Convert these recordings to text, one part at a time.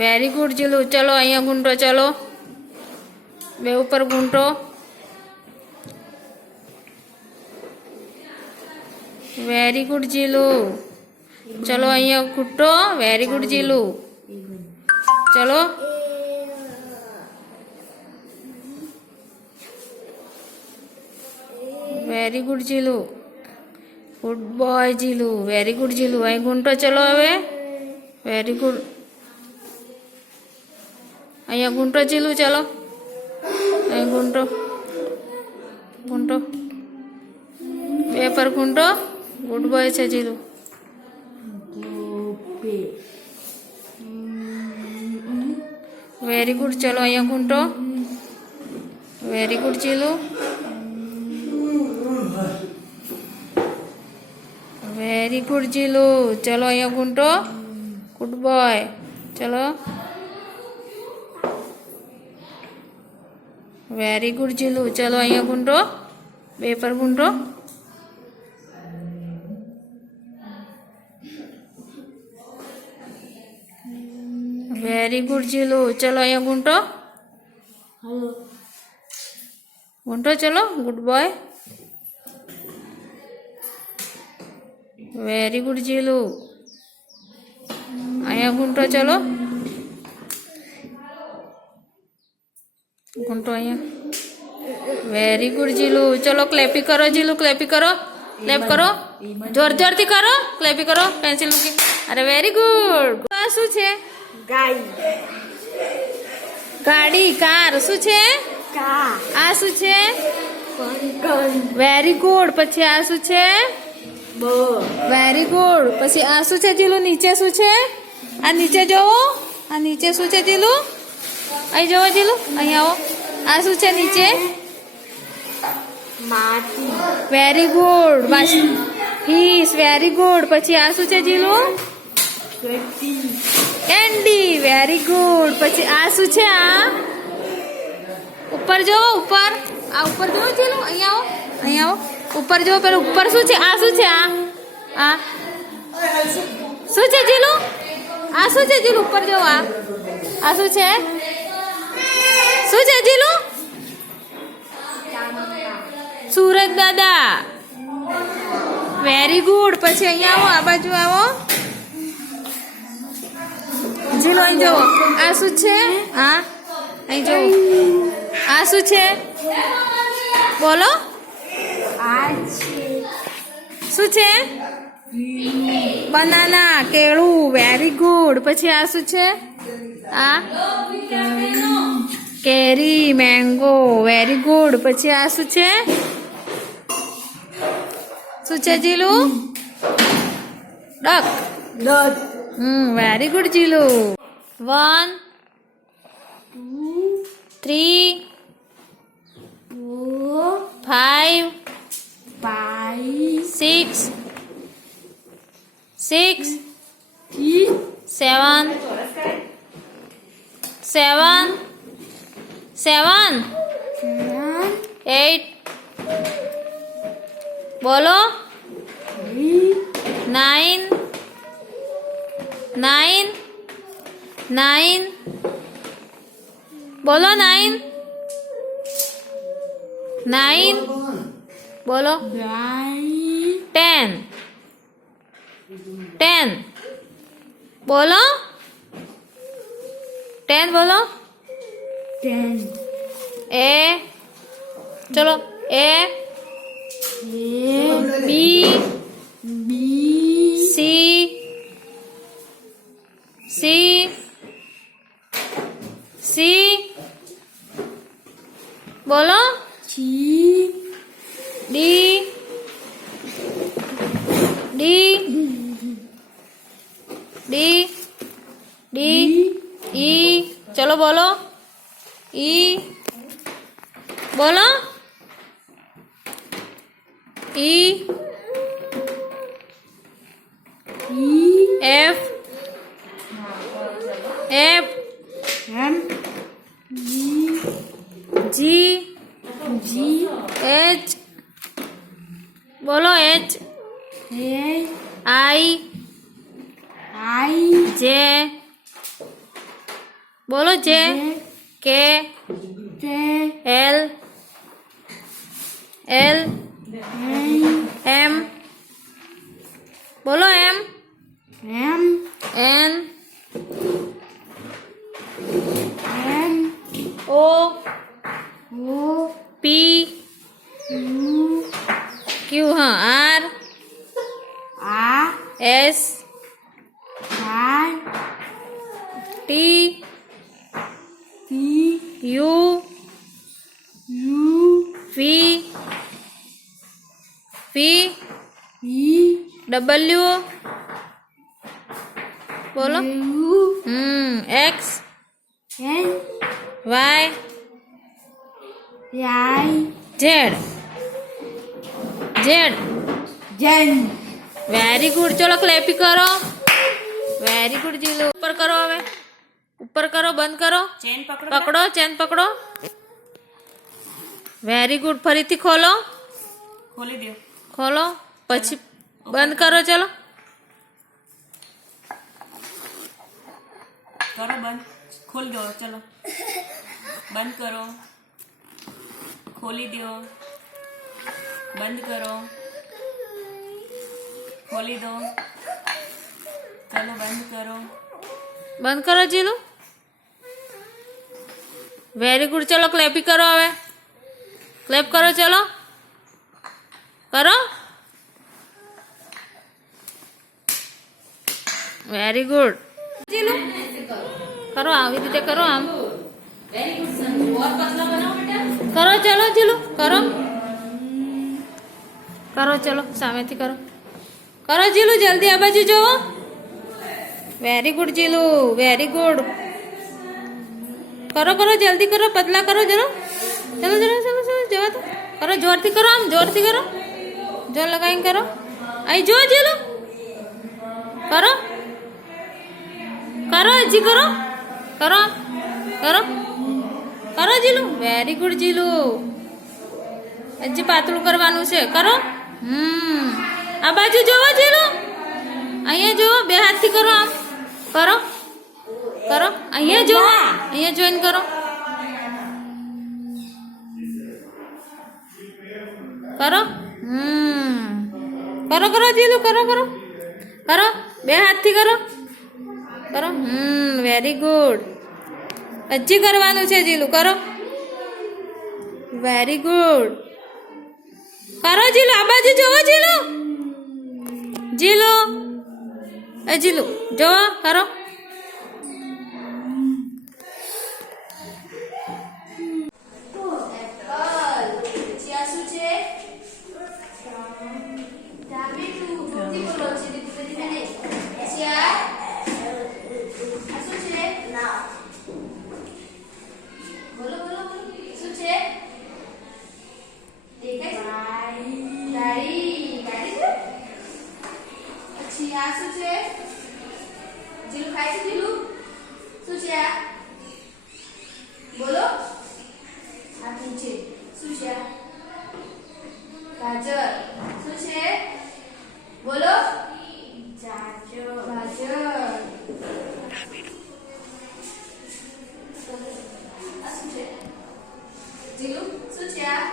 Very good Jilu. ચલો અહીંયા ઘૂંટો. ચલો બે ઉપર ઘૂંટો. Very good Jilu. ચલો અહીંયા ઘૂંટો. Very good Jilu. ચલો very good Jilu. Good boy Jilu. Very good Jilu. અહીં ઘૂંટો. ચલો હવે વેરી ગુડ. અહીંયા ઘૂંટો જીલું. ચલો અહીં ઘૂંટો. ઘૂંટો બે પર ઘૂંટો. ગુડ બોય છે જીલું. Very good. ચલો અહીંયા ઘૂંટો. Very good Jilu. Very good Jilu. ચલો અહીંયા ઘૂંટો. Good boy. ચલો વેરી ગુડ જીલું. ચલો અહીંયા ઘૂંટો. બે પર ઘૂંટો. Very good Jilu. ચલો અહીંયા ઘૂંટો. ઘૂંટો. ચલો good boy. Very good Jilu. અહીંયા ઘૂંટો. ચલો ઘૂંટો અહીંયા. Very good Jilu. ચલો ક્લેપી કરો જીલું. ક્લેપી કરો. ક્લેપ કરો. જોર જોરથી કરો. ક્લેપી કરો પેન્સિલ મૂકી. અરે વેરી ગુડ. આ શું છે? ગાડી. કાર. શું છે? આ શું છે? Very good. પછી આ શું છે? Very good. પછી આ શું છે જીલું? નીચે શું છે? આ નીચે જોવો. આ નીચે શું છે જીલું? અહીં જોવો જીલું. અહીં આવો. આ શું છે નીચે? Very good. હીસ. Very good. પછી આ શું છે જીલું? કેન્ડી. Very good. પછી આ શું છે? આ ઉપર જોવો. ઉપર. આ ઉપર જોવો જીલું. અહીંયા આવો. અહીંયા આવો. ઉપર જોવો. પેલું ઉપર શું છે? આ શું છે? આ શું છે જીલું? આ શું છે જીલું? ઉપર જોવો. આ શું છે? શું છે જીલું? સુરજ દાદા. Very good. પછી અહીંયા આવો. આ બાજુ આવો જીલું. અહીં જોવો. આ શું છે? હા અહીં જોવો. આ શું છે? બોલો. શું છે? બનાના. કેળું. Very good. પછી આ શું છે? આ કેરી. મેંગો. Very good. પછી આ શું છે? શું છે Jilu? Duck. Very good Jilu. 1 2 3 5 6 7 8 બોલો. 9 બોલો. 9 બોલો. 10 બોલો. 10 બોલો. A ચલો. A B C બોલો. D E ચલો બોલો. E બોલો. E F G H बोलो. H I J બોલો જે કે એલ એલ એમ બોલો M N O P Q હા R S T U V W બોલો X Y Z very good. ચલો ક્લેપી કરો. Very good Jilo. ઉપર કરો હવે. ઉપર કરો, બંધ કરો. ચેન પકડો. પકડો, ચેન પકડો. Very good. ફરીથી ખોલો. ખોલી દો. ખોલો પછી બંધ કરો. ચલો કરો બંધ. ખોલી દો. ચલો બંધ કરો. ખોલી દો. બંધ કરો. ખોલી દો. ચલો બંધ કરો. બંધ કરો જીલું. Very good. ચલો ક્લેપી કરો હવે. ક્લેપ કરો. ચલો કરો. Very good Jilu. કરો આવી રીતે કરો. આમ કરો. ચલો જીલું કરો. કરો ચલો સામેથી કરો. કરો જીલું જલ્દી આ બાજુ જોવો. Very good Jilu. Very good. કરો કરો જલ્દી કરો. પતલા કરો જરો. ચલો ચલો ચલો ચલો જવા તો. કરો જોરથી કરો. આમ જોરથી કરો. જોર લગાવીને કરો. અહીં જો જીલું કરો. કરો હજી કરો. કરો કરો કરો જીલું. Very good જીલું. હજી પાતળું કરવાનું છે. કરો. આ બાજુ જોવો જીલું. અહીંયા જોવો. બે હાથથી કરો. આમ કરો કરો. અહીંયા જોવો. અહીંયા જોઈન કરો. કરો. કરો કરો જીલું. કરો કરો કરો. બે હાથથી કરો. કરો. Very good. હજી કરવાનું છે જીલું. કરો. Very good. કરો જીલું. આ બાજુ જોવો જીલું. જીલું જીલું જોવો. કરો. આ શું છે? જીલું ખાય છે. જીલું શું છે આ? બોલો. આ શું છે? શું છે આ? ગાજર. શું છે? બોલો. ગાજર. ગાજર. આ શું છે? જીલું શું છે આ?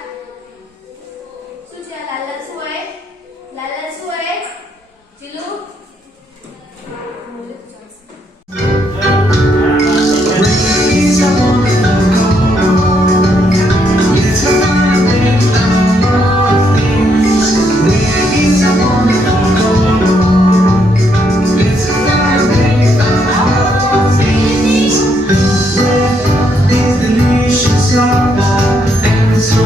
શું છે આ? લાલ લાલ શું હોય? લાલ લાલ શું હોય? જીલું So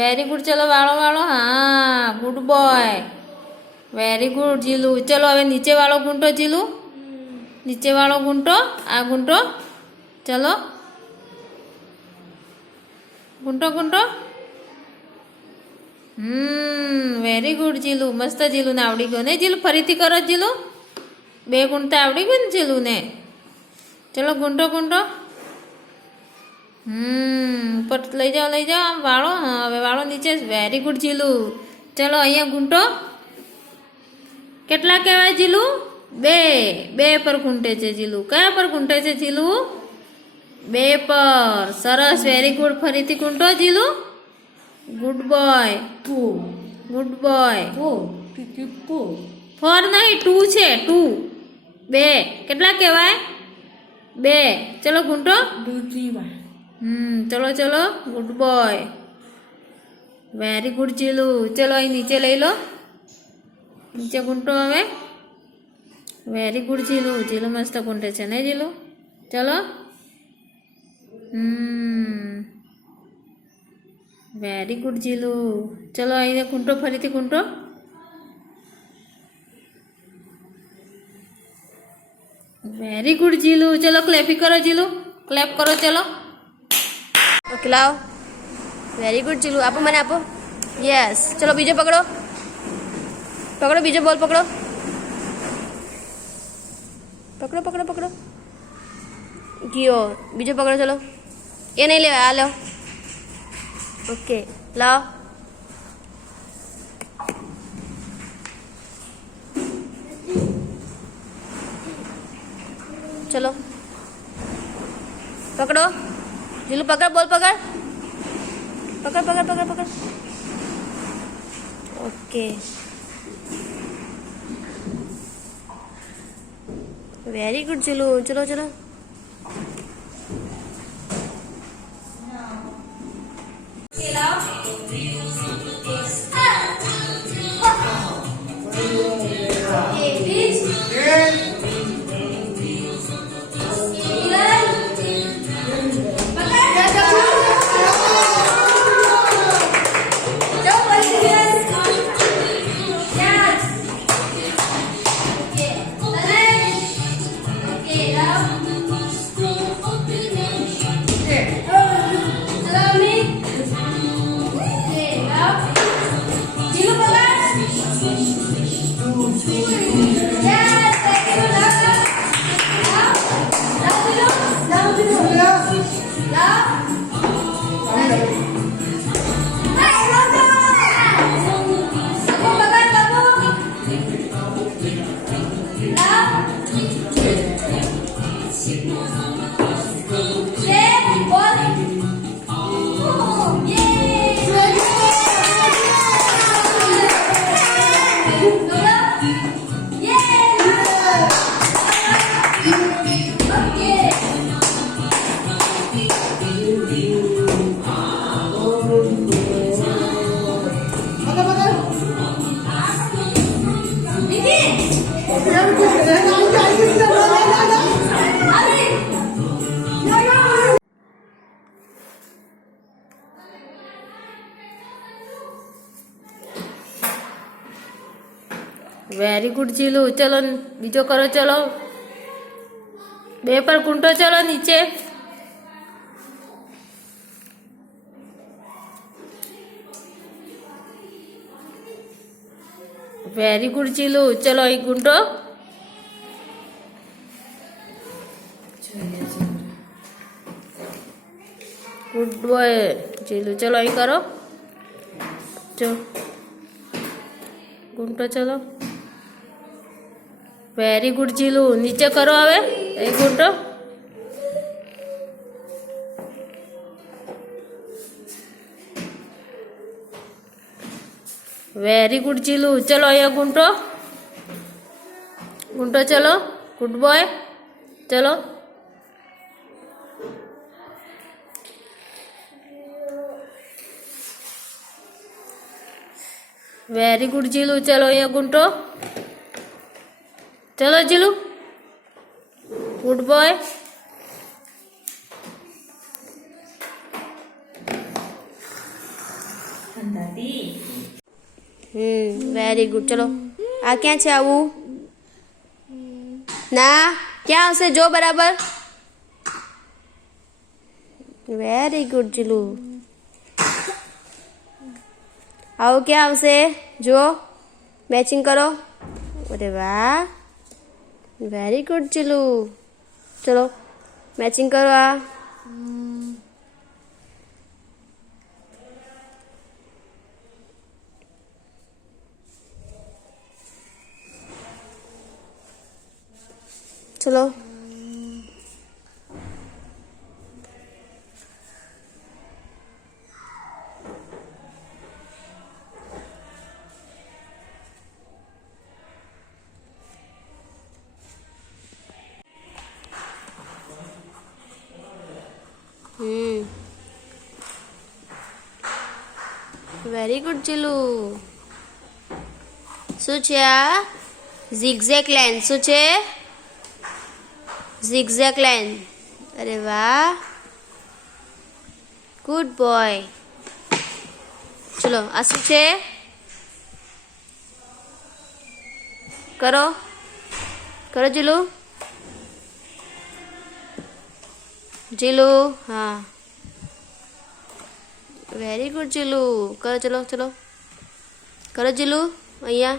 વેરી ગુડ. ચલો વાળો વાળો. હા good boy. Very good Jilu. ચલો હવે નીચે વાળો ગુંટો જીલુ. નીચે વાળો ગુંટો. આ ગુંટો. ચલો ગુંટો ગુંટો. Very good Jilu. મસ્ત જીલુ ને આવડી ગયો ને જીલુ. ફરીથી કરો જીલુ. 2 ગુંટા આવડી ગયું ને જીલુ ને. ચલો ગુંટો ગુંટો. ઉપર લઈ જાઓ આમ વાળો. હા હવે વાળો નીચે. Very good Jilu. ચલો અહીંયા ગુંટો. કેટલા કહેવાય જીલુ? 2 પર ગુંટે છે જીલુ. કયા પર ગુંટે છે જીલુ? 2 પર. સરસ. Very good. ફરીથી ગુંટો Jilu. Good boy. Good boy. 4 નહીં 2 છે. 2 કેટલા કહેવાય? 2. ચલો ગુંટો. ચલો ચલો. Good boy. Very good Jilu. ચલો અહીં નીચે લઈ લો. નીચે ગુંટો હવે. Very good Jilu. જીલુ મસ્ત ગુંટે છે ને જીલુ. ચલો. Very good Jilu. ચલો અહીં ગુંટો. ફરીથી ગુંટો. Very good Jilu. ચલો ક્લેપી કરો જીલુ. ક્લેપ કરો ચલો. ઓકે લાવો. Very good Jilu. આપો મને આપો. યસ. ચલો બીજો પકડો. પકડો બીજો બોલ પકડો. પકડો પકડો પકડો. ગયો. બીજો પકડો ચલો. એ નહીં લેવાય. આ લો. ઓકે લાવો. ચલો પકડો જીલુ. પકડ બોલ પકડ. પકડ પકડ પકડ પકડ. Okay very good Jilu. ચલો ચલો. Very good Jilu. ચલો બીજો કરો. ચલો 2 પર ગુંટો. ચલો નીચે. Very good Jilu. ચલો અહીં ગુંટો. Good boy Jilu. ચલો અહીં કરો. ચલો ગુંટો. ચલો વેરી ગુડ જીલુ. નીચે કરો હવે એ ગુંટો. Very good Jilu. ચલો અહીંયા ગુંટો. ગુંટો. ચલો ગુડ બોય. ચલો વેરી ગુડ જીલુ. ચલો અહીંયા ગુંટો. ચલો Jilu. Good boy. D very good. ચલો આ ક્યાં છે આવું? ના, ક્યાં આવશે જો બરાબર. Very good Jilu. આવું ક્યાં આવશે જો, મેચિંગ કરો. અરે વાહ, વેરી ગુડ જીલુ. ચલો મેચિંગ કરો. આ ચલો વેરી ગુડ જીલુ. શું છે આ? Zigzag line. શું છે? Zigzag line. અરે વાહ, ગુડ બોય. ચલો આ શું છે? કરો કરો જીલુ. જીલુ હા, વેરી ગુડ જીલુ. કરો ચલો ચલો કરો જીલુ. અહીંયા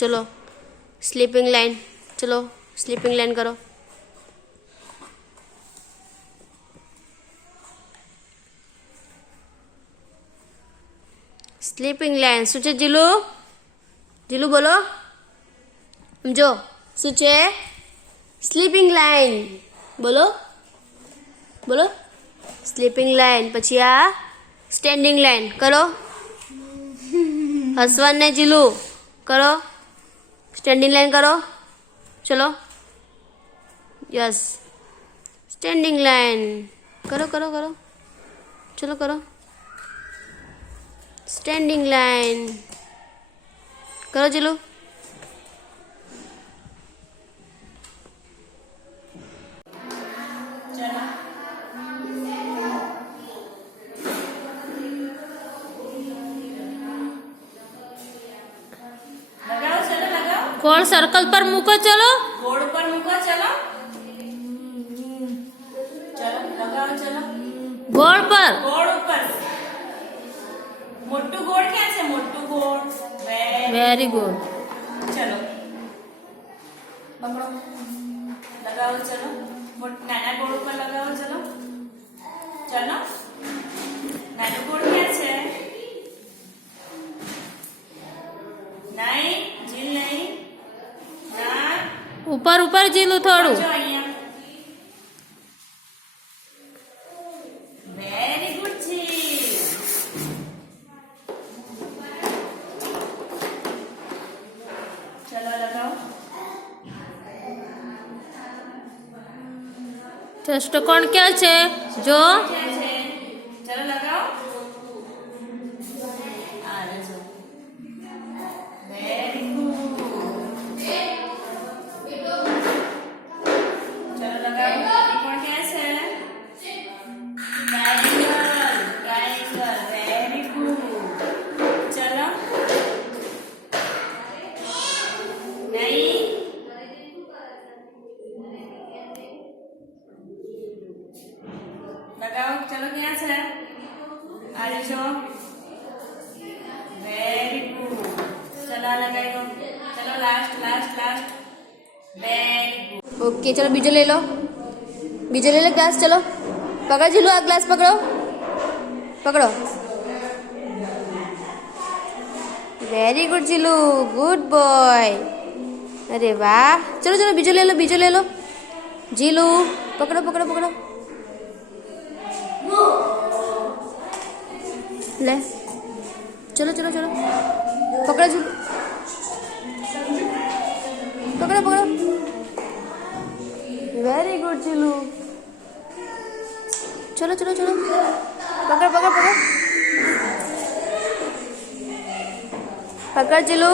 ચલો સ્લીપિંગ લાઈન. ચલો સ્લીપિંગ લાઈન કરો. સ્લીપિંગ લાઈન શું છે જીલુ? જીલુ બોલો. સમજો શું છે? Sleeping line. બોલો બોલો. Sleeping line. પછી આ સ્ટેન્ડિંગ લાઈન કરો. હસવાનું ને જીલુ. કરો સ્ટેન્ડિંગ લાઈન કરો. ચલો યસ, સ્ટેન્ડિંગ લાઈન. કરો કરો કરો. ચલો કરો સ્ટેન્ડિંગ લાઈન. કરો જીલુ. ગોળ સર્કલ પર મૂકો. ચલો ગોળ ઉપર મૂકો. ચલો ચલો લગાવો. ચલો ગોળ પર. ગોળ ઉપર. મોટું ગોળ ક્યાં છે? મોટું ગોળ. Very good. ચલો પકડો. લગાવો. ચલો નાના ગોળ ઉપર લગાવો. ચલો ચલો નાનું ગોળ ક્યાં છે? નહીં જીલ નહીં. ના ઉપર ઉપર જીલુ થોડું. જો અહીંયા. વેરી ગુડ જીલ. ચલો લગાવો. દ્રષ્ટિકોણ ક્યાં છે જો? ક્યાં છે? ચલો લગાવો. આ જો વેરી ગુડ. ચલો લગાવો. ત્રિકોણ ક્યાં છે? ટ્રાયેંગલ. ટ્રાયેંગલ. Very good. ચલો નહીં. લગાવો. ચલો ક્યાં છે? આ જો વેરી ગુડ. ચલો આ લગાવી દો. ચલો last last last. Very good. Okay ચલો બીજો લઈ લો. બીજો લઈ લો ગ્લાસ. ચલો પકડો જીલુ. આ ગ્લાસ પકડો. પકડો. Very good Jilu. Good boy. અરે વાહ. ચલો ચલો બીજો લઈ લો. બીજો લઈ લો જીલુ. પકડો પકડો પકડો. લે ચલો ચલો ચલો. પકડો જીલુ. પકડો પકડો. Very good Jilu. ચલો ચલો ચલો. પકડ પકડ પકડ. પકડ જીલુ.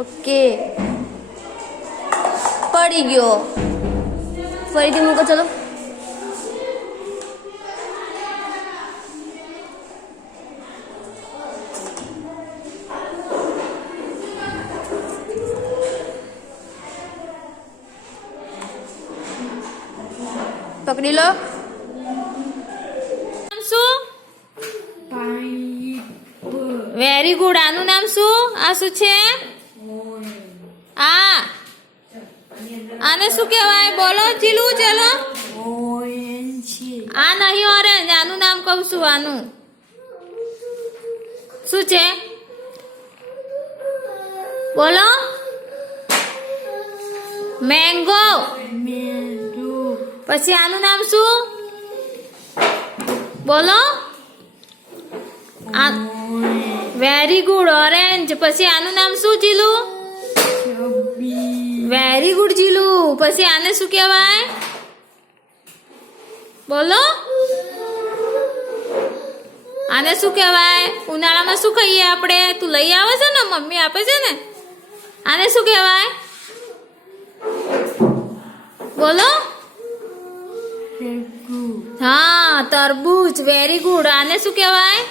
ઓકે પડી ગયો. ફરીથી મૂકો. ચલો પકડી લો. નામ શું? Very good. આનું નામ શું? આ શું છે? આને શું કહેવાય? બોલો જીલું. ચલો. આ નહીં ઓરેન્જ. આનું નામ કહું છું. આનું શું છે? બોલો. મેંગો. પછી આનું નામ શું? બોલો. Very good. ઓરેન્જ. પછી આનું નામ શું જીલું? Very good Jilu. પછી આને શું કહેવાય? બોલો. આને શું કહેવાય? ઉનાળામાં શું ખાઈએ આપણે? તું લઈ આવે છે ને, મમ્મી આપે છે ને. આને શું કહેવાય? બોલો. હા, તરબૂચ. Very good. આને શું કહેવાય?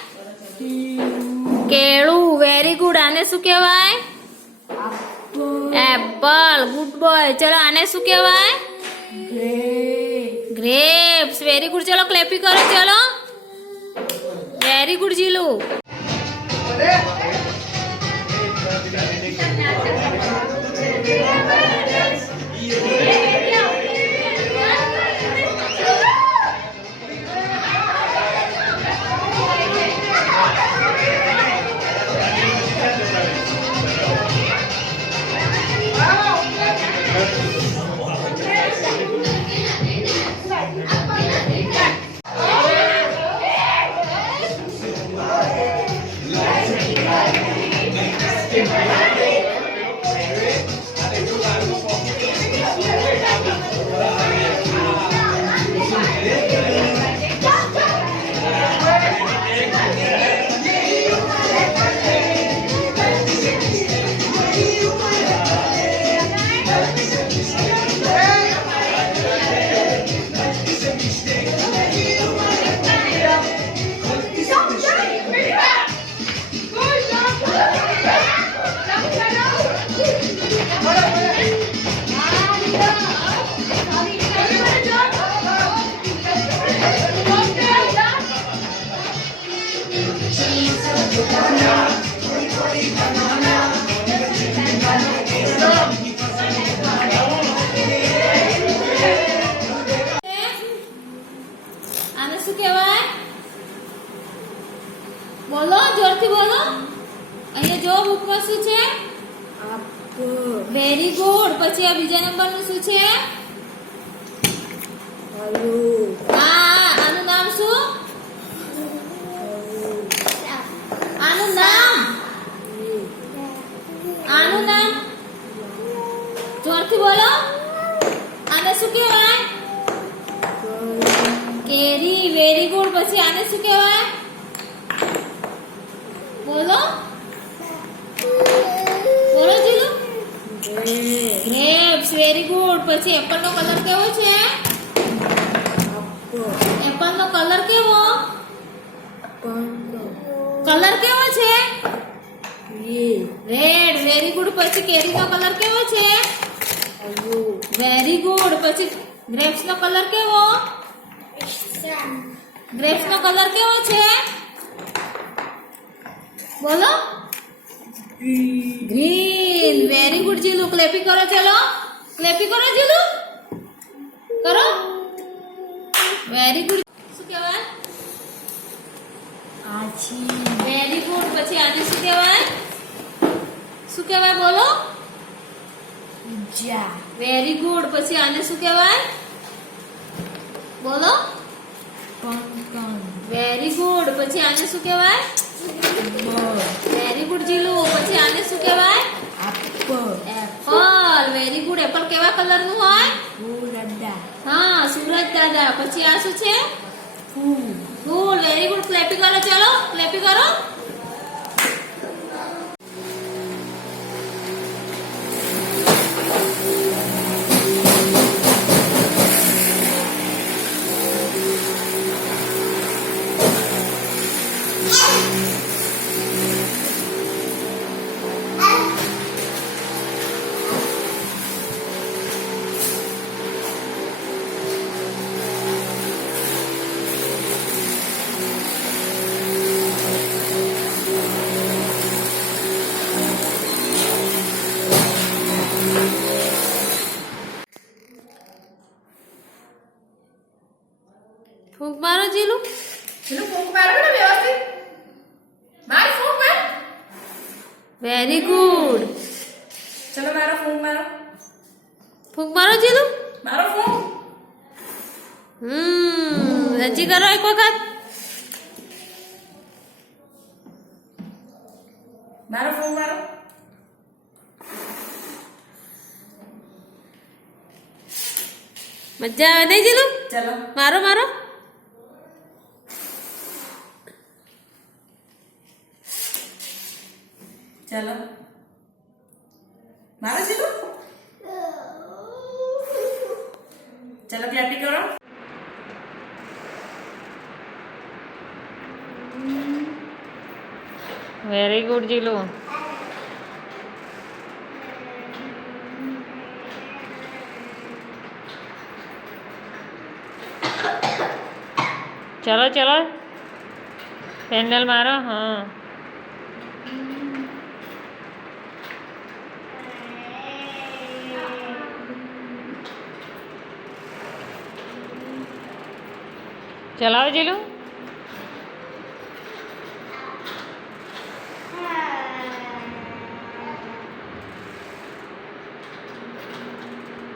કેળું. Very good. આને શું કહેવાય? એપલ. Good boy. ચલો, આને શું કહેવાય? ગ્રેપ્સ. Very good. ચલો, ક્લેપી કરો. ચલો. Very good Jilu. આને શું કહેવાય? બોલો, જોરથી બોલો. અહીંયા જો બુકમાં શું છે? Very good. પછી આ બીજા નંબરનું શું છે? હા, આનું નામ શું? આનું નામ જોરથી બોલો. આને શું કહેવાય? કેરી. Very good. પછી આને શું કહેવાય? બોલો. બોલો જીલું. ગ્રેપ્સ. Very good. પછી એપલ નો કલર કેવો છે? એપલ નો કલર કેવો? કલર કેવો છે? રેડ. Very good. પછી કેરી નો કલર કેવો છે? Very good. પછી ગ્રેપ્સ નો કલર કેવો? ગ્રેપ્સ નો કલર કેવો છે? બોલો. ગ્રીન. Very good Jilu. ક્લેપી કરો. ચલો, ક્લેપી કરો જીલુ. કરો. Very good. શું કહેવાય? Very good. પછી આને શું કહેવાય? શું કહેવાય? બોલો. Very good. પછી આને શું કહેવાય? બોલો. Very good. પછી આને શું કહેવાય? Very good Jilu. પછી આને શું કહેવાય? એપલ. Very good. એપલ કેવા કલર નું હોય? હા, સુરજ દાદા. પછી આ શું છે? ફૂલ. Very good. ક્લેપી કરો. ચલો, ક્લેપી કરો. જીલું. જીલુ ફૂંક મારો ને વ્યવસ્થિત. માર ફૂંક માર. Very good. ચલો મારો ફૂંક મારો. ફૂંક મારો જીલું. મારો ફૂંક. હજી કરો એક વખત. મારો ફૂંક મારો. મજા આવે નહીં જીલું. ચલો મારો મારો. ચલો મારો જીલુ. ચલો ક્લેપિંગ કરો. Very good Jilu. ચલો ચલો પેન્ડલ મારો. હા ચલાવો જીલું.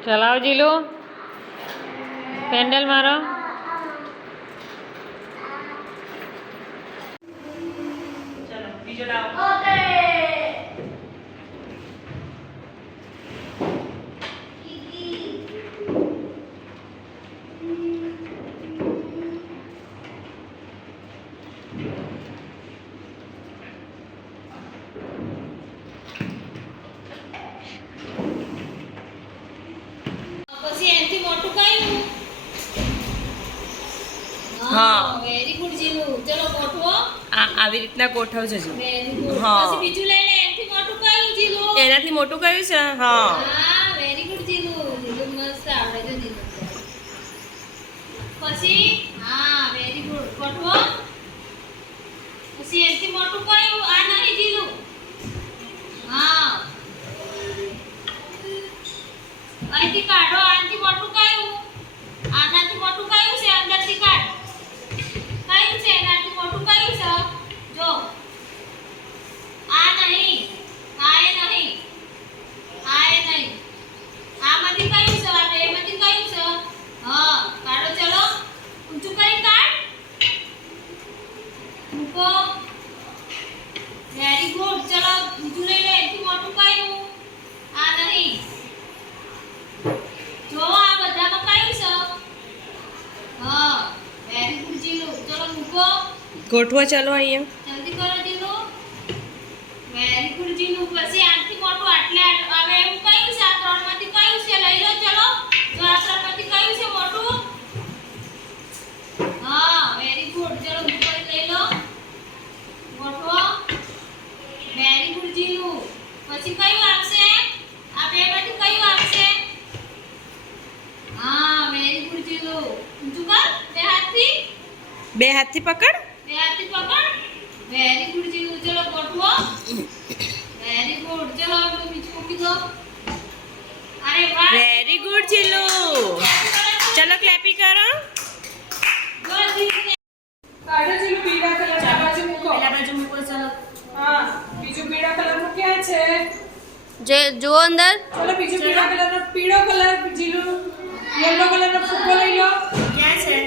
ચલાવો જીલું. પેન્ડલ મારો. ચલો બીજો લાવો. પછી એનથી મોટું કયું? હા. Very good Jilu. ચલો ગોઠવો. આવી રીતના ગોઠવજો જીલુ. Very good. હા. પછી બીજું લઈ લે. એનથી મોટું કયું જીલું? એનાથી મોટું કયું છે? હા હા વેરી ગુડ જીલું. જીલું મસ્ત આવડે છે જીલું. પછી હા વેરી ગુડ. ગોઠવો. પછી એનથી મોટું કયું? આ નહીં જીલું. હા અહીંથી કાઢો. આનાથી મોટું કયું? આનાથી મોટું કયું છે? અંદરથી કાઢ. કયું છે એનાથી મોટું કયું છે? જો આ નહીં, આ એ નહીં, આ એ નહીં. આમાંથી કયું છે? આ બેમાંથી કયું છે? હા કાઢો. ચલો ઊંચું કરી કાઢ. મૂકો. Very good. ચલો બીજું લઈ લો. એથી મોટું કયું? આ નહીં. જો આ બધામાં કયું છે? હા વેરી ગુડ જીલું. ચલો મૂકો. ગોઠવો. ચલો અહીંયા જલ્દી કરો જીલું. Very good Jilu. પછી આનાથી મોટું આટલે હવે એવું કયું છે? આ ત્રણમાંથી કયું છે? લઈ લો. ચલો જો આ ત્રણમાંથી કયું છે મોટું? હા વેરી ગુડ. ચલો ઉપર લઈ લો. ગોઠવો. Very good Jilu. પછી કયું આવશે? આ બેમાંથી કયું આવશે? હા વેરી ગુડ જીલું. ઊંચું કર. બે હાથથી પકડ. બે હાથથી પકડ. Very good Jilu. ચલો ગોઠવો. Very good. ચલો હવે બીજું મૂકી દો. અરે વાહ વેરી ગુડ જીલુ. ચલો ક્લેપિંગ કરો. જો જીલું. કાઢો જીલું. પીળા કલર આ બાજુ મૂકો. પેલા બાજુ મૂકો. ચલો હા બીજું પીળા કલર નું ક્યાં છે? જે જો અંદર ચલો બીજું પીળા કલર નો પીળો કલર જીલું. યલો કલર નો ફૂગો લઈ લો. ક્યાં છે?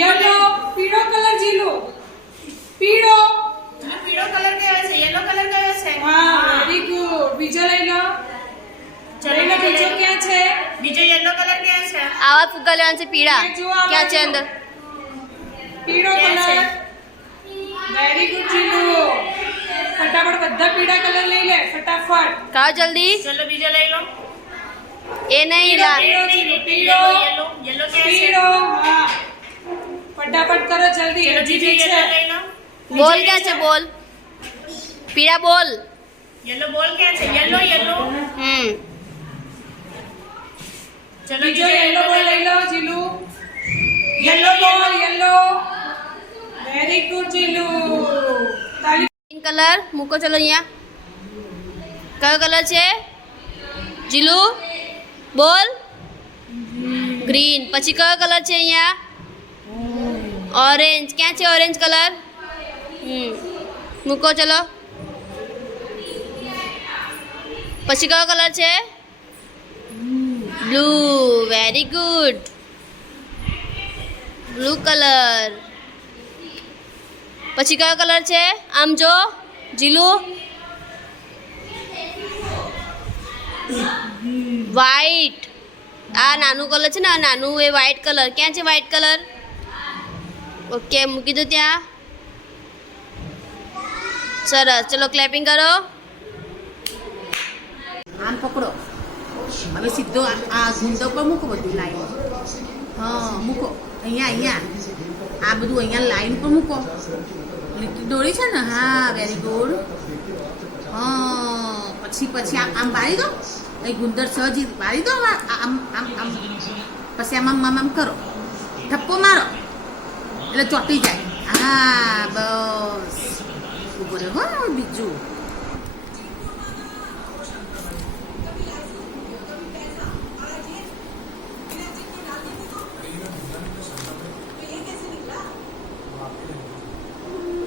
યલો પીળો કલર જીલું. પીળો. આ પીળો કલર કયો છે? યલો કલર કયો છે? હા વેરી ગુડ. બીજો લઈ લો. લઈ લો. બીજો ક્યાં છે? બીજો યલો કલર ક્યાં છે? આવા ફુગ્ગા લેવાના છે પીળા. એ જો આ ક્યાં છે બાજુ. અંદર? પીળો ક્યાં છે? કલર. Very good Jilu. ફટાફટ બધા પીળા કલર લઈ લે. ફટાફટ. કાઢો જલ્દી. ચલો બીજો લઈ લો. એ નહીં લા. પીળો જીલું. પીળો. યલો યલો ક્યાં છે? પીળો. હા ફટાફટ કરો જલ્દી. ચલો હજી બીજો બી યલો છે. લઈ લો. બોલ ક્યાં છે? બોલ. પીળા બોલ. યલો બોલ ક્યાં છે? Yellow yellow. ચલો બીજો યલો બોલ લઈ લો Jilu. Yellow ball yellow. Very good Jilu. તાલી. ગ્રીન કલર મૂકો. ચલો અહીંયા. કયો કલર છે? જીલુ બોલ. ગ્રીન. પછી કયો કલર છે અહીંયા? ઓરેન્જ ક્યાં છે ઓરેન્જ કલર મૂકો ચલો પછી કયો કલર છે blue very good blue colour પછી કયો કલર છે આમ જો જીલુ વ્હાઈટ આ નાનું કલર છે ને આ નાનું એ વ્હાઈટ કલર ક્યાં છે વ્હાઈટ કલર ઓકે મૂકી દો ત્યાં સરસ ચલો ક્લેપિંગ કરો આમ પકડો હવે સીધો આ ગુંદો પર મૂકો બધું લાઈન હા મૂકો અહીંયા આ બધું અહીંયા લાઈન પર મૂકો લીટી દોરી છે ને હા વેરી ગુડ હા પછી આમ પાડી દો અહીં ગુંદર સહજી પાડી દો આમ પછી આમ કરો ઠપ્પો મારો એટલે ચોટી જાય હા બસ ઉભો રહ્યો હો બીજું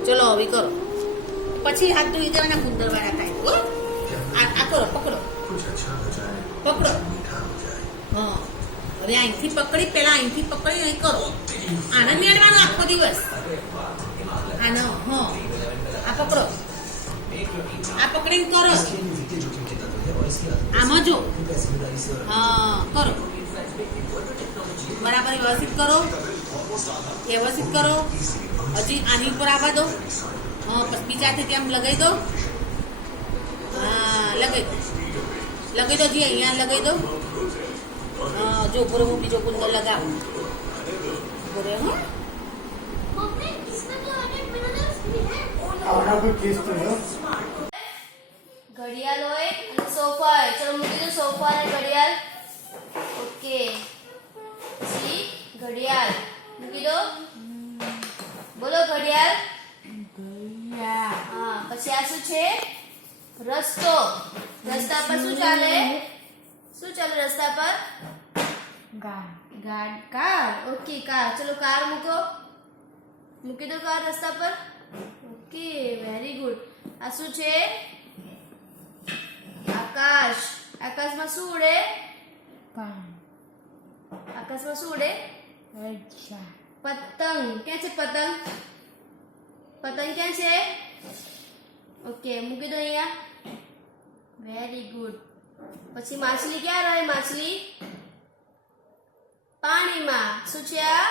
ચલો હવે કરો પછી હાથ ધોઈ દેવાના ગુંદર વાળા થાય હો આ કરો પકડો હા હવે અહીંથી પકડી પેલા અહીંથી પકડી અહીં કરો આને મેળવાનો આખો દિવસ આનો હા આ પકડો આ પકડીને કરો આમાં જો હા કરો બરાબર વ્યવસ્થિત કરો હજી આની ઉપર આવવા દો હા પછી બીજાથી કેમ લગાવી દો હા લગાવી દો જી અહીંયા લગાવી દો હા જો પૂરો હું બીજો કુંદર લગાવો પૂરે હા ઘડિયાળ હોય અને સોફા હોય ચલો મૂકી દો સોફા અને ઘડિયાળ ઓકે પછી ઘડિયાળ મૂકી દો બોલો ઘડિયાળ હા પછી આ શું છે રસ્તો રસ્તા પર શું ચાલે રસ્તા પર કાર ઓકે કાર ચલો કાર મૂકી દો કાર રસ્તા પર ઓકે વેરી ગુડ આ શું છે આકાશમાં શું ઉડે પતંગ ક્યાં છે પતંગ ક્યાં છે ઓકે મૂકી દો અહીંયા વેરી ગુડ પછી માછલી ક્યાં રહે માછલી પાણીમાં શું છે આ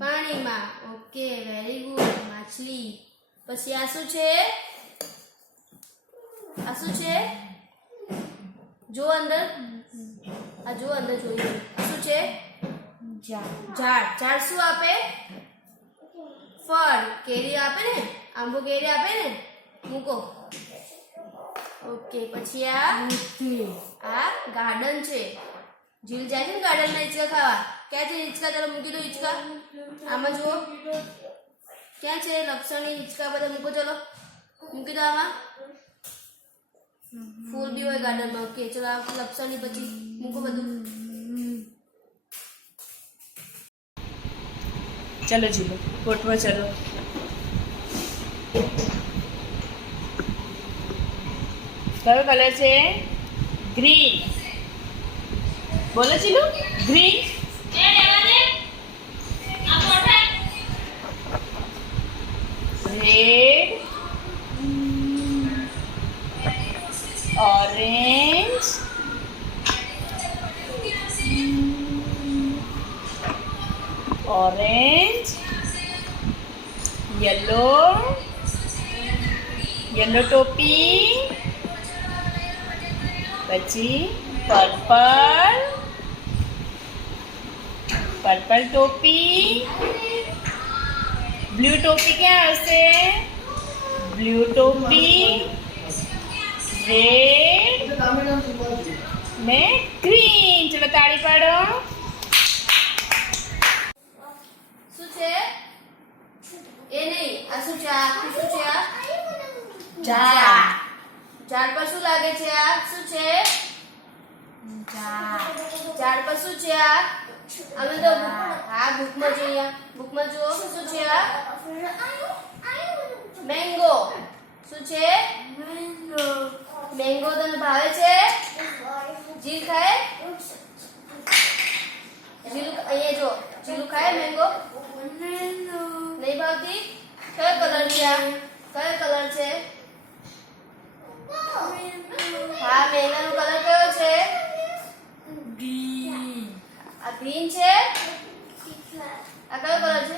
પાણીમાં ઓકે વેરી ગુડ માછલી પછી આ શું છે જો અંદર જોઈએ શું છે ઝાડ શું આપે ફળ કેરી આપે ને આંબો કેરી આપે ને મૂકો ઓકે પછી આ ગાર્ડન છે જીલ જાય છે ને ગાર્ડન માં હિંચકા ખાવા ક્યાં છે હિંચકા ચાલો મૂકી દો હિંચકા આમાં જુઓ ક્યાં છે લપસણી હિંચકા બધા મૂકો ચલો મૂકી દો આમાં ફૂલ બી હોય ગાર્ડનમાં ઓકે ચલો આ લપસણી પછી મૂકો બધું ચલો જીલો ગોઠવો ચલો કયો કલર છે ગ્રીન બોલો Jilo green red orange orange yellow ટોપી પછી પર્પલ ટોપી બ્લુ ટોપી ક્યાં હશે બ્લુ ટોપી રેડ ને ગ્રીન ચલો તાળી પાડો શું છે એ નહીં આ શું છે આખું શું છે આ ઝાડ પર શું લાગે છે આ શું છે ઝાડ પર શું છે આ અમે તો હા બુકમાં જોઈએ બુકમાં જુઓ શું છે આ મેંગો શું છે મેંગો તને ભાવે છે જીલ ખાય જીલું અહીંયા જો જીલું ખાય મેંગો નહીં ભાવતી કયો કલર છે આ કયો કલર છે હા મેંગાનો કલર કયો છે આ ગ્રીન છે આ કયો કલર છે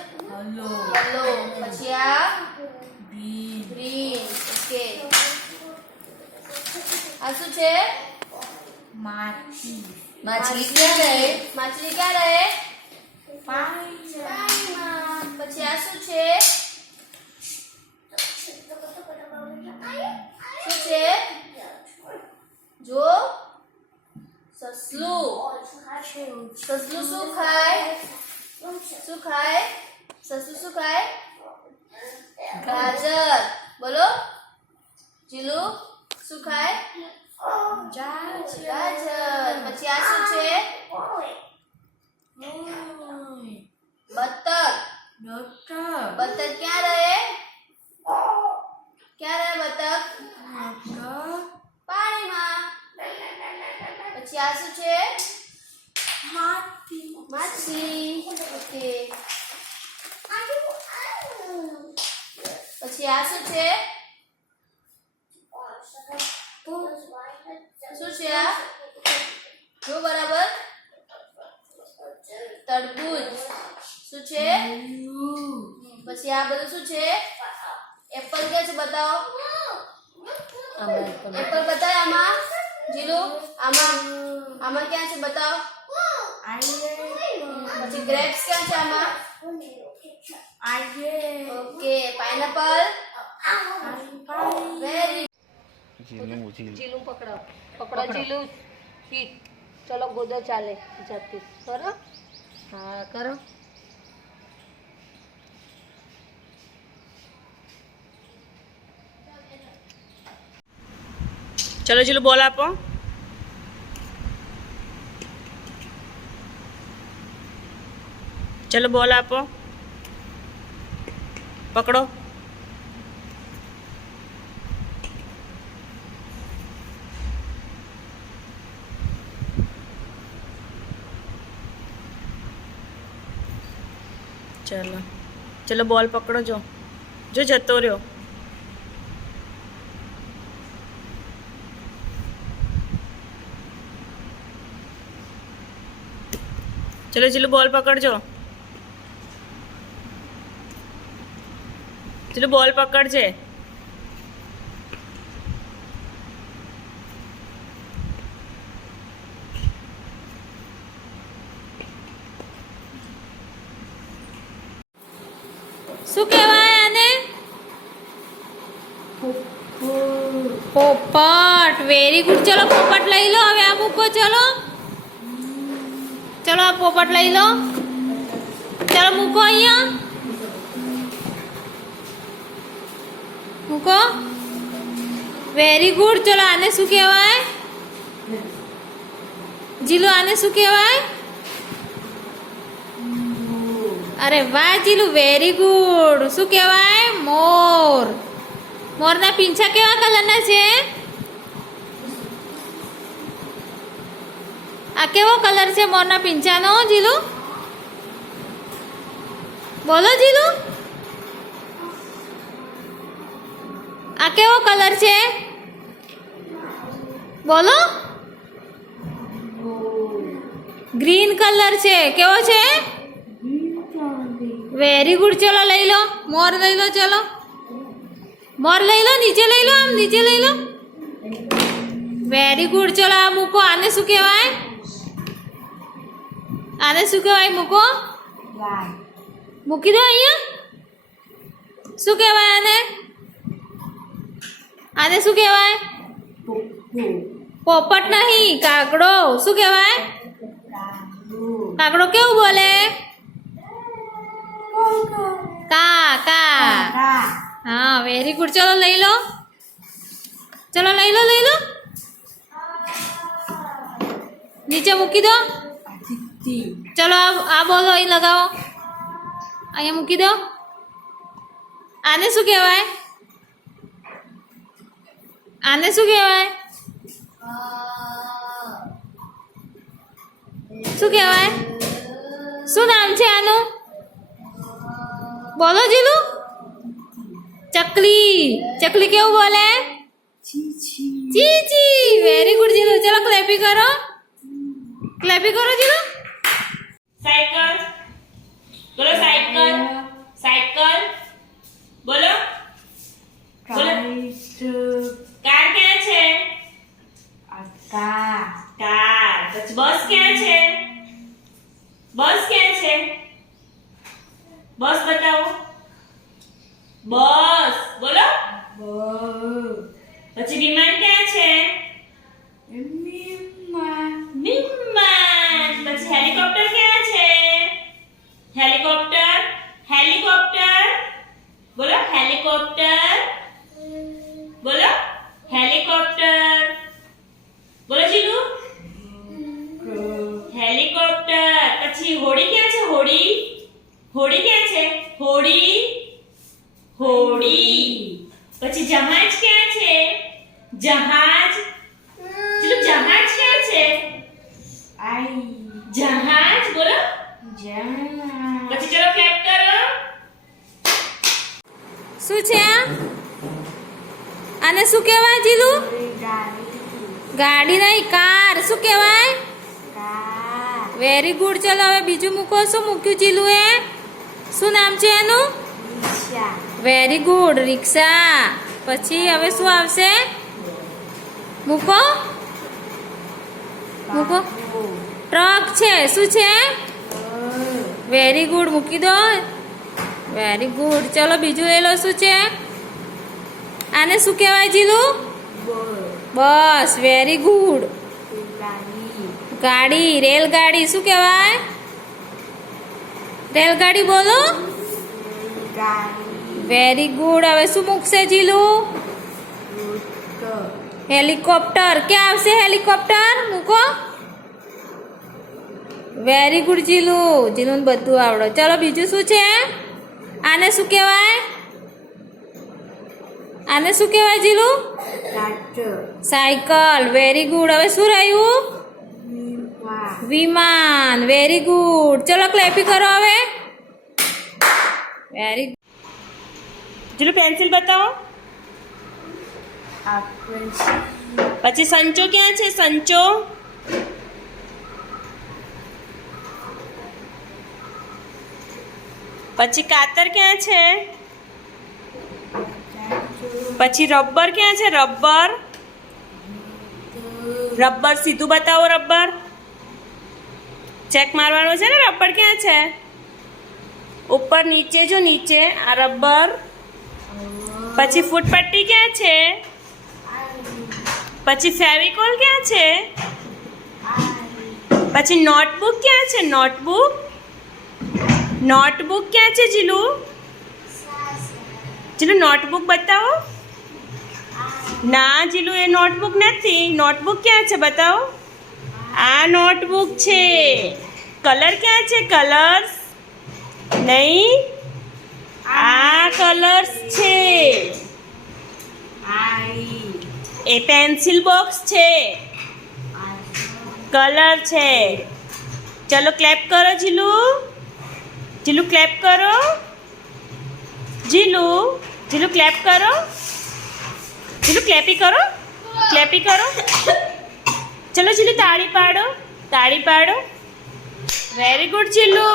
યલો પછી આ ગ્રીન ઓકે આ શું છે માછલી ક્યાં રહે માછલી ક્યાં રહે પાણીમાં પછી આ શું છે શું છે જો સસલું સસલું શું ખાય સસલું શું ખાય ગાજર બોલો જીલુ શું ખાય ગાજર પછી આ શું છે બતક બતક ક્યાં રહે બતક પાણીમાં પછી આ શું છે માછલી ઓકે પછી આ શું છે આ જો બરાબર તરબૂચ શું છે પછી આ બધું શું છે એપલ ક્યાં છે બતાવો એપલ બતાય આમાં જીલુ આમાં ક્યાં છે બતાવો પછી ગ્રેપ્સ ક્યાં છે આમાં ઓકે પાઇનેપલ વેરી જીલું પકડો જીલું ઠીક ચલો ગોદો ચાલે જાતી કરો હા કરો ચલો જીલુ બોલ આપો ચલો બોલ આપો પકડો ચલો બોલ પકડો જો જતો રહ્યો ચલો જીલુ બોલ પકડજો ચલો બોલ પકડજે શું કહેવાય આને પોપટ વેરી ગુડ ચલો પોપટ લઈ લો હવે આ મૂકો ચલો ચલો આ પોપટ લઈ લો ચલો મૂકો અહીંયા મૂકો વેરી ગુડ ચલો આને શું કહેવાય જીલુ આને શું કહેવાય અરે વાહ જીલુ વેરી ગુડ શું કહેવાય મોર મોરના પીંછા કેવા કલરના છે આ કેવો કલર છે મોરના પીંછાનો જીલુ બોલો જીલુ આ કેવો કલર છે બોલો ગ્રીન કલર છે કેવો છે વેરી ગુડ ચલો લઈ લો મોર લઈ લો ચલો મોર લઈ લો નીચે લઈ લો આમ નીચે લઈ લો વેરી ગુડ ચલો આ મૂકો આને શું કહેવાય મૂકો મૂકી દો અહીંયા શું કહેવાય આને શું કહેવાય પોપટ નહીં કાગડો શું કહેવાય કાગડો કેવું બોલે કા કા હા વેરી ગુડ ચલો લઈ લો નીચે મૂકી દો ચલો આ બોલો અહીં લગાવો, અહીંયા મૂકી દો. આને શું કહેવાય? આને શું કહેવાય? શું કહેવાય? શું નામ છે આનું? બોલો જીલુ. ચકલી. ચકલી કેવું બોલે? ચીચી. Very good Jilu. ચલો ક્લેપી કરો. ક્લેપી કરો જીલુ. સાયકલ બોલો, સાયકલ. સાયકલ બોલો. બોલો. કાર ક્યાં છે? કાર. પછી બસ ક્યાં છે? બસ ક્યાં છે? બસ બતાવો. બસ બોલો. પછી વિમાન ક્યાં છે? વિમાન. પછી હેલિકોપ્ટર ક્યાં છે? હેલિકોપ્ટર. હેલિકોપ્ટર બોલો. હેલિકોપ્ટર બોલો. હેલિકોપ્ટર બોલો જીલુ. હેલિકોપ્ટર. પછી હોડી ક્યાં છે? હોડી. હોડી ક્યાં છે? હોડી. હોડી. પછી જહાજ ક્યાં છે? જહાજ. જીલુ જહાજ ક્યાં છે? જહાજ બોલો. પછી ચલો ક્લેપ કરો. શું છે આ? આને શું કહેવાય જીલુ? ગાડી નહીં, કાર. શું કહેવાય? Very good. ચલો હવે બીજું મૂકો. શું મૂક્યું જીલુએ? શું નામ છે એનું? Very good. રિક્ષા. પછી હવે શું આવશે? મૂકો. મૂકો. ટ્રક છે. શું છે? Very good. મૂકી દો. Very good. ચલો બીજું એ લો. શું છે? આને શું કહેવાય જીલુ? બસ. Very good. ગાડી. રેલગાડી. શું કહેવાય? રેલગાડી બોલો. Very good. હવે શું મૂકશે જીલુ? હેલિકોપ્ટર. ક્યાં આવશે હેલિકોપ્ટર? મૂકો. Very good Jilu. જીલુને બધું આવડે. ચલો બીજું શું છે? આને શું કહેવાય? આને શું કહેવાય જીલુ? સાયકલ. Very good. હવે શું રહ્યું? વિમાન. Very good. ચલો ક્લેપી કરો હવે. Very good. જીલુ પેન્સિલ બતાવો. પછી સંચો ક્યાં છે? સંચો. પછી કાતર ક્યાં છે? પછી રબર ક્યાં છે? રબર. રબર સીધું બતાવો. રબર ચેક મારવાનું છે ને. રબર ક્યાં છે? ઉપર નીચે જો. નીચે આ રબર. પછી ફૂટપટ્ટી ક્યાં છે? પછી ફેવિકોલ ક્યાં છે? પછી નોટબુક ક્યાં છે? નોટબુક. નોટબુક ક્યાં છે જીલુ? જીલુ નોટબુક બતાવો. ના જીલુ એ નોટબુક નથી. નોટબુક ક્યાં છે? બતાવો. આ નોટબુક છે. કલર ક્યાં છે? કલર્સ નહીં. આ કલર્સ છે. એ પેન્સિલ બોક્સ છે. કલર છે. ચલો ક્લેપ કરો જીલુ. જીલુ ક્લેપ કરો. જીલુ. જીલુ ક્લેપ કરો. જીલુ ક્લેપી કરો. ક્લેપી કરો. ચલો જીલુ તાળી પાડો. તાળી પાડો. Very good Jilu.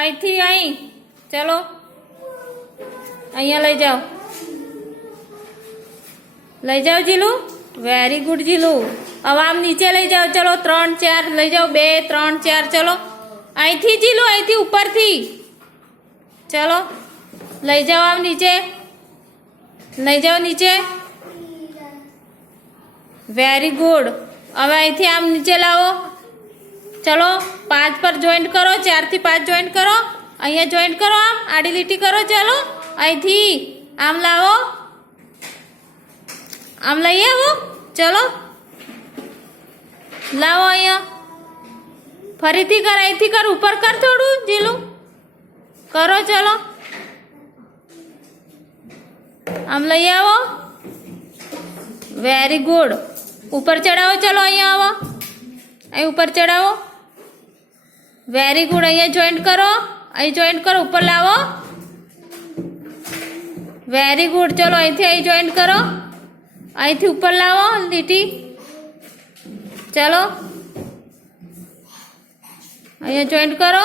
અહીંથી અહીં. ચલો અહીંયા લઈ જાઓ. લઈ જાઓ જીલુ. Very good Jilu. હવે આમ નીચે લઈ જાઓ. ચલો 3 4 લઈ જાઓ. 2 3 4. ચલો અહીંથી જીલુ. અહીંથી ઉપરથી. ચલો લઈ જાઓ આમ નીચે. લઈ જાઓ નીચે. Very good. હવે અહીંથી આમ નીચે લાવો. ચલો 5 પર જોઈન્ટ કરો. 4 થી 5 જોઈન્ટ કરો. અહીંયા જોઈન્ટ કરો. આમ આડી લીટી કરો. ચલો અહીંથી આમ લાવો. આમ લઈ આવો. ચલો લાવો અહીંયા. ફરીથી કર. અહીંથી કર. ઉપર કર થોડું જીલું. કરો. ચલો આમ લઈ આવો. Very good. ઉપર ચડાવો. ચલો અહીંયા આવો. અહીં ઉપર ચડાવો. Very good. અહીંયા જોઈન્ટ કરો. અહીં જોઈન્ટ કરો. ઉપર લાવો. Very good. ચલો અહીંથી અહીં જોઈન્ટ કરો. અહીંથી ઉપર લાવો લીટી. ચલો અહીંયા જોઈન્ટ કરો.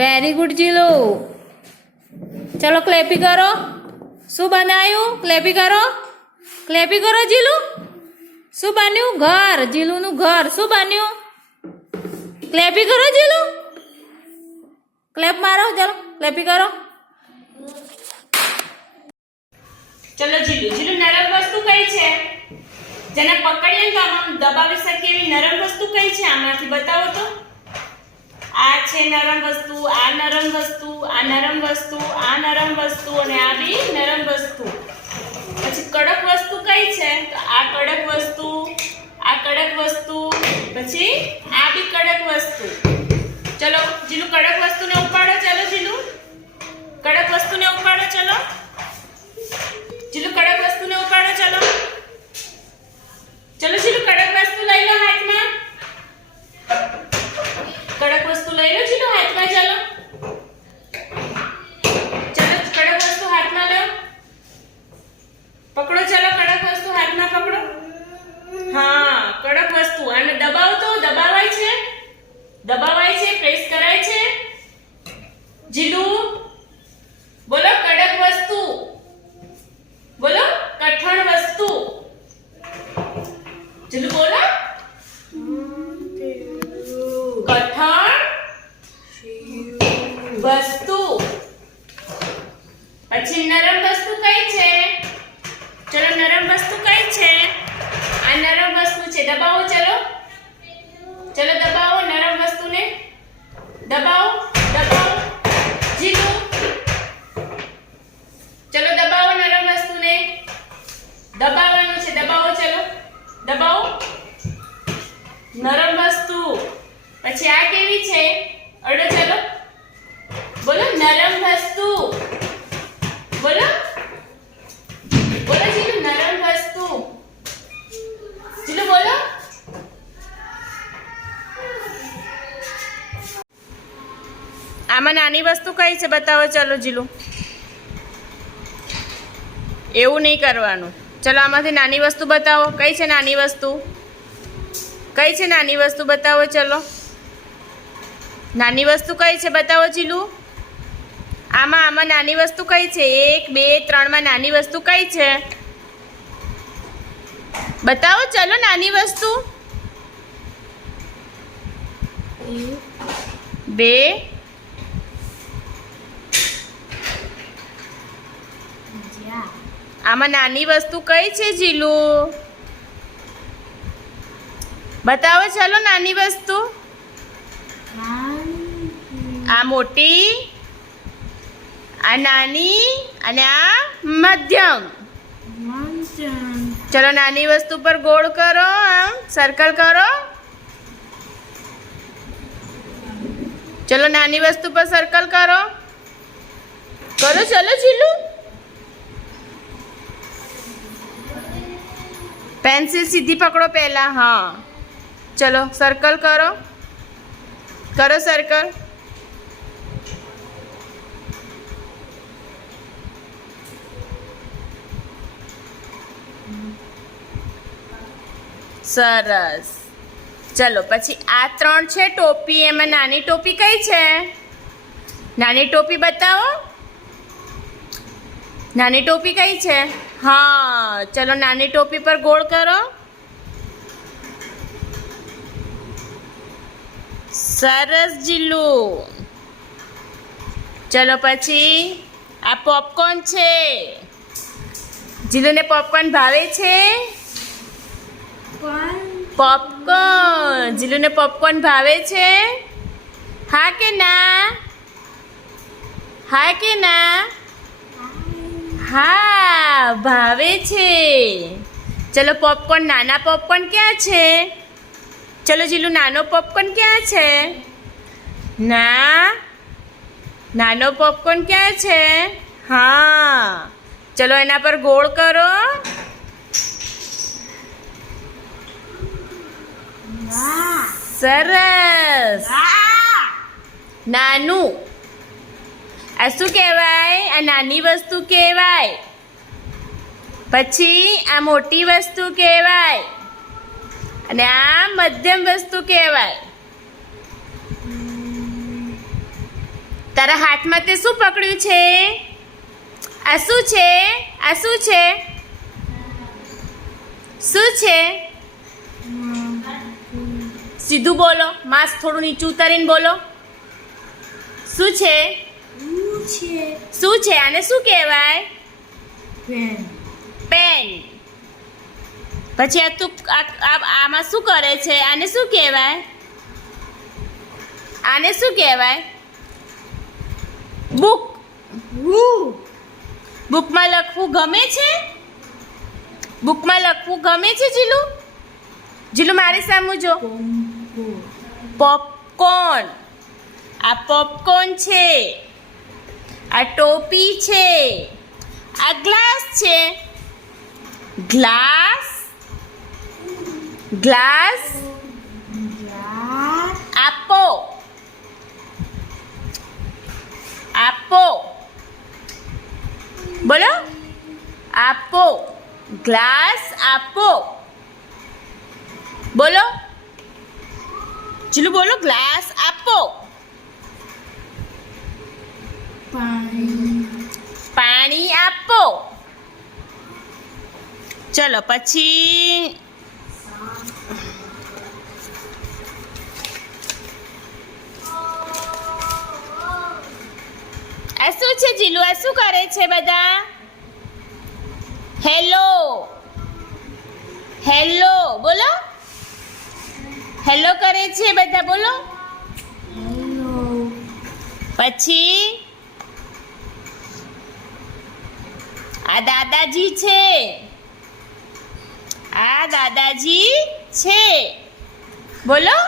Very good Jilo. ચલો ક્લેપી કરો. શું બનાવ્યું? ક્લેપી કરો. ક્લેપી કરો જીલું. શું બન્યું? ઘર. જીલુનું ઘર. શું બન્યું? ક્લેપી કરો જીલું. ક્લેપ મારો. ચલો ક્લેપી કરો. ચલો જીલુ, જીલુ નરમ વસ્તુ કઈ છે? જેને પકડીએ તો આમ દબાવી શકીએ એવી નરમ વસ્તુ કઈ છે? આમાંથી બતાવો તો. આ છે નરમ વસ્તુ, આ નરમ વસ્તુ, આ નરમ વસ્તુ, આ નરમ વસ્તુ અને આ બી નરમ વસ્તુ. પછી કડક વસ્તુ કઈ છે? તો આ કડક વસ્તુ, આ કડક વસ્તુ, પછી આ બી કડક વસ્તુ. ચલો જીલુ કડક વસ્તુને ઉપાડો. ચલો જીલુ કડક વસ્તુને ઉપાડો. ચલો જીલુ કડક વસ્તુને ઉપાડો. ચલો ચલો જીલુ કડક વસ્તુ લઈ લો હાથમાં. કડક વસ્તુ લઈ લો જીલુ હાથમાં. ચલો ચલો કડક વસ્તુ હાથમાં લો. પકડો. ચલો કડક વસ્તુ હાથમાં પકડો. હા કડક વસ્તુ. આને દબાવો તો. દબાવાય છે. દબાવાય છે. પ્રેસ કરાય છે. જીલુ બોલો કડક વસ્તુ. બોલો કઠણ વસ્તુ. ચલો બોલો કઠણ વસ્તુ. પછી નરમ વસ્તુ કઈ છે? ચલો નરમ વસ્તુ કઈ છે? આ નરમ વસ્તુ છે. દબાવો. ચલો ચલો દબાવો નરમ વસ્તુને. દબાવો દબાવો જીલુ. ચલો દબાવો નરમ વસ્તુને. દબાવવાનું છે. દબાવો. ચલો દબાવો નરમ વસ્તુ. પછી આ કેવી છે? અડો. ચલો બોલો નરમ વસ્તુ. બોલો બોલો જીલુ નરમ વસ્તુ. જીલુ બોલો. આમાં નાની વસ્તુ કઈ છે? બતાવો. ચલો જીલુ એવું નહીં કરવાનું. ચલો આમાંથી નાની વસ્તુ બતાવો. કઈ છે નાની વસ્તુ? કઈ છે નાની વસ્તુ? બતાવો. ચલો નાની વસ્તુ કઈ છે? બતાવો જીલુ. આમાં નાની વસ્તુ કઈ છે? 1 2 3 માં નાની વસ્તુ કઈ છે? બતાવો. ચલો નાની વસ્તુ. 2 આમાં નાની વસ્તુ કઈ છે જીલુ? બતાવો. ચલો નાની વસ્તુ. આ મોટી, આ નાની અને આ મધ્યમ. ચલો નાની વસ્તુ પર ગોળ કરો. આમ સર્કલ કરો. ચલો નાની વસ્તુ પર સર્કલ કરો. કરો. ચલો જીલુ. પેન્સિલ સીધી પકડો પહેલા. હા ચલો સર્કલ કરો. કરો સર્કલ. સરસ. ચલો પછી આ 3 છે ટોપી. એમાં નાની ટોપી કઈ છે? નાની ટોપી બતાવો. નાની ટોપી કઈ છે? હા ચલો નાની ટોપી પર ગોળ કરો. સરસ જીલુ. ચલો પછી આ પોપકોર્ન છે. જીલુને પોપકોર્ન ભાવે છે. પોપકોર્ન. જીલુને પોપકોર્ન ભાવે છે. હા કે ના? હા કે ના? હા ભાવે છે. ચલો પોપકોર્ન, નાના પોપકોર્ન ક્યાં છે? ચલો જીલુ, નાનો પોપકોર્ન ક્યાં છે? નાનો પોપકોર્ન ક્યાં છે? હા, ચલો એના પર ગોળ કરો. સરસ. નાનું. આ શું કહેવાય? આ નાની વસ્તુ કહેવાય. પછી આ મોટી વસ્તુ કહેવાય. અને આ મધ્યમ વસ્તુ કહેવાય. તારા હાથમાં તે શું પકડ્યું છે? આ શું છે? આ શું છે? શું છે? સીધું બોલો, માસ્ક થોડું નીચું ઉતારીને બોલો. શું છે? શું છે? આને શું કહેવાય? પેન. પછી આ તું આમાં શું કરે છે? આને શું કહેવાય? આને શું કહેવાય? બુક. બુકમાં લખવું ગમે છે? બુકમાં લખવું ગમે છે જીલુ? જીલુ મારી સામું જો. પોપકોર્ન. આ પોપકોર્ન છે. આ ટોપી છે. આ ગ્લાસ છે. ગ્લાસ. ગ્લાસ. આપો. આપો. બોલો. આપો. ગ્લાસ આપો. બોલો. ચલો બોલો, ગ્લાસ આપો. પાણી આપો. ચલો પછી આ શું છે જીલુ? આ શું કરે છે બધા? હેલો. હેલો બોલો. હેલો કરે છે બધા, બોલો. પછી આ દાદાજી છે. આ દાદાજી છે. બોલો.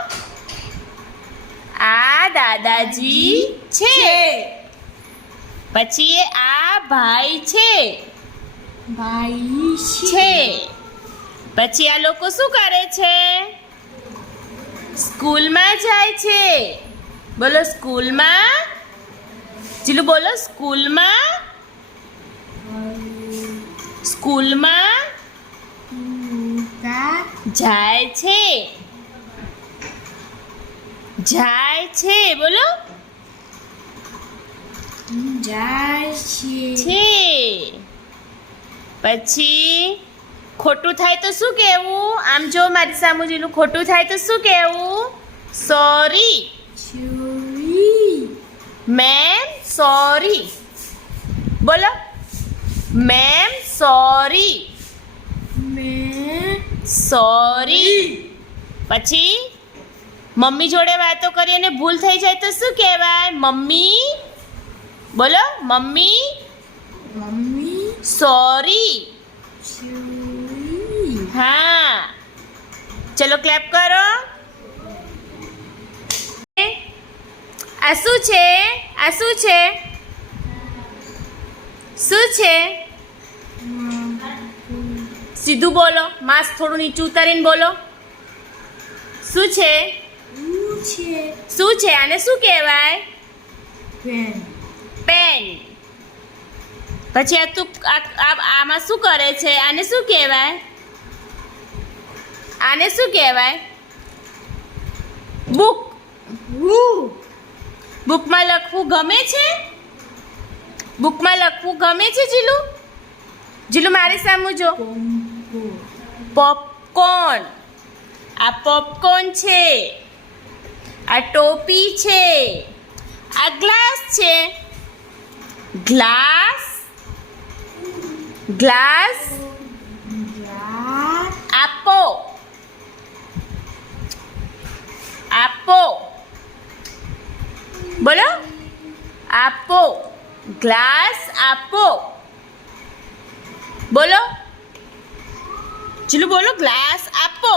આ દાદાજી છે. પછી આ ભાઈ છે. છે. પછી આ લોકો શું કરે છે? સ્કૂલમાં જાય છે. બોલો, સ્કૂલમાં. જીલુ બોલો, સ્કૂલમાં. સ્કૂલમાં જાય છે. જાય છે. બોલો. જાય છે. પછી ખોટું થાય તો શું કહેવું? આમ જો મારી સામુ જીલું, ખોટું થાય તો શું કહેવું? સોરી. Ma'am sorry. બોલો. Ma'am sorry. સોરી. પછી મમ્મી જોડે વાતો કરી અને ભૂલ થઈ જાય તો શું કહેવાય? મમ્મી. બોલો. Mummy sorry. હા, ચલો ક્લેપ કરો. આ શું છે? આ શું છે? શું છે? સીધું બોલો, માસ્ક થોડું નીચું ઉતારીને બોલો. શું છે? શું છે? આને શું કહેવાય? પેન. પછી આ તું આમાં શું કરે છે? આને શું કહેવાય? આને શું કહેવાય? બુક. બુકમાં લખવું ગમે છે? બુકમાં લખવું ગમે છે જીલુ? જીલુ મારી સામું જો. પોપકોર્ન. આ પોપકોર્ન છે. આ ટોપી છે. આ ગ્લાસ છે. ગ્લાસ ગ્લાસ આપો આપો બોલો આપો ગ્લાસ આપો બોલો ચલો બોલો ગ્લાસ આપો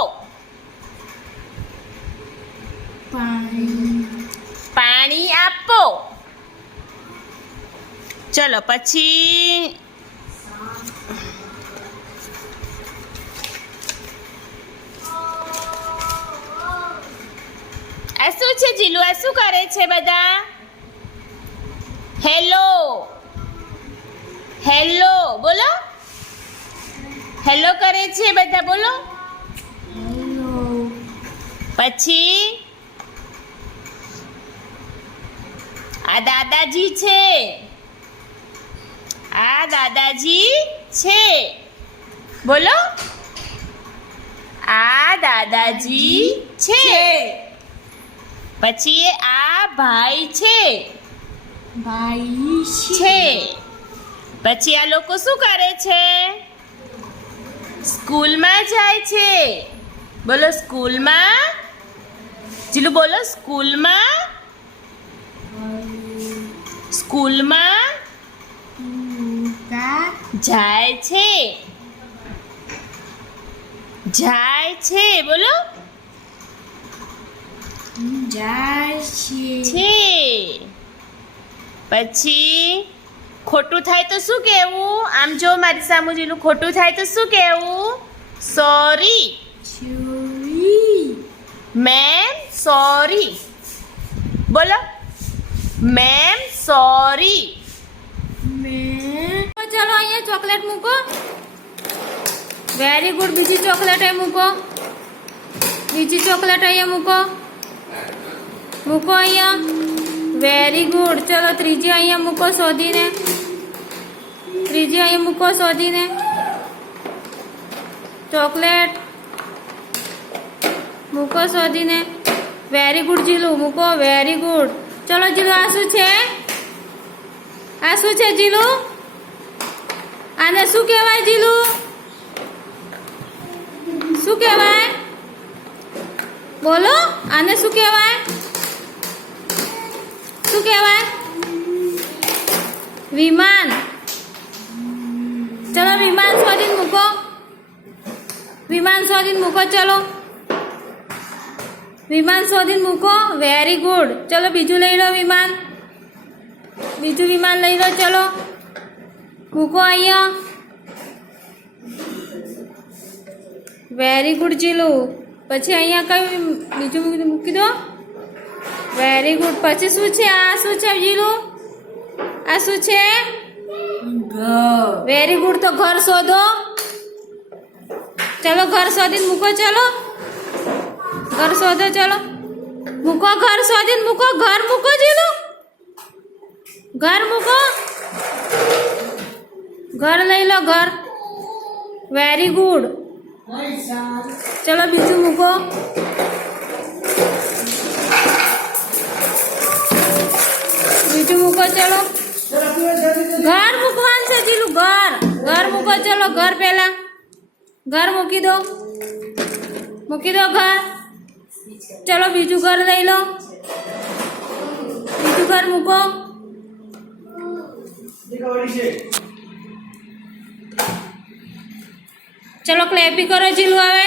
પાણી આપો ચલો પછી આ શું છે જીલુ આ શું કરે છે બધા હેલો હેલો બોલો હેલો કરે છે બધા બોલો પછી આ દાદાજી છે આ દાદાજી છે બોલો આ દાદાજી છે પછી આ ભાઈ છે ભાઈ છે પછી આ લોકો શું કરે છે સ્કૂલમાં જાય છે બોલો સ્કૂલમાં જીલુ બોલો સ્કૂલમાં સ્કૂલમાં જાય છે જાય છે બોલો જાય છે પછી ખોટું થાય તો શું કહેવું આમ જો મારી સામું જીલું ખોટું થાય તો શું કહેવું સોરી મેમ સોરી બોલો મેમ સોરી ચલો અહીંયા ચોકલેટ મૂકો વેરી ગુડ બીજી ચોકલેટ અહીં મૂકો બીજી ચોકલેટ અહીંયા મૂકો મૂકો અહીંયા વેરી ગુડ ચલો ત્રીજી અહીંયા મૂકો શોધીને ત્રીજી અહીંયા મૂકો શોધીને ચોકલેટ મૂકો શોધીને વેરી ગુડ જીલું મૂકો વેરી ગુડ ચલો જીલું આ શું છે આ શું છે જીલું આને શું કહેવાય જીલું શું કહેવાય બોલો આને શું કહેવાય શું કહેવાય વિમાન ચલો વિમાન શોધીને મૂકો વિમાન શોધીને મૂકો ચલો વિમાન શોધીને મૂકો વેરી ગુડ ચલો બીજું લઈ લો વિમાન બીજું વિમાન લઈ લો ચલો મૂકો અહીંયા વેરી ગુડ જીલું પછી અહીંયા કયું બીજું મૂકી દો વેરી ગુડ પછી શું છે આ શું છે જીલું આ શું છે વેરી ગુડ તો ઘર શોધો ચલો ઘર શોધીને મૂકો ચલો ઘર શોધો ચલો મૂકો ઘર શોધીને મૂકો ઘર મૂકો જીલું ઘર મૂકો ઘર લઈ લો ઘર વેરી ગુડ ચલો બીજું મૂકો બીજું મૂકો ચલો ઘર મૂકવાનું છે જીલું ઘર ઘર મૂકો ચલો ઘર પહેલા ઘર મૂકી દો ઘર ચલો બીજું ઘર લઈ લો બીજું ઘર મૂકો ચલો ક્લેપી કરો જીલું હવે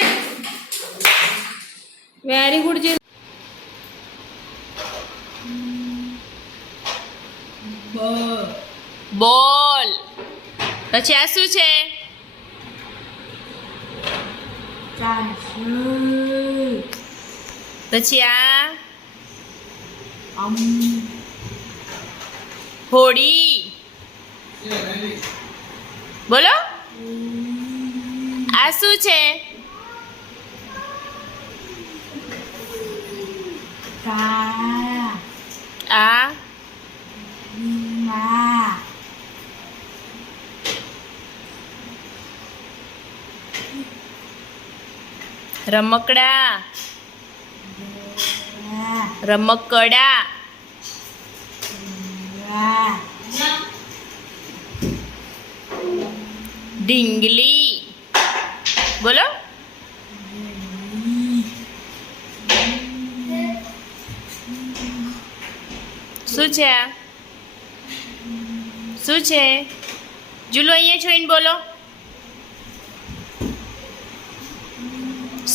વેરી ગુડ જીલું બોલ પછી આ શું છે પછી આ હોડી બોલો આ શું છે આ રમકડા રમકડા ઢીંગલી બોલો. શું છે આ? શું છે? જુલો અહીંયા જોઈને બોલો.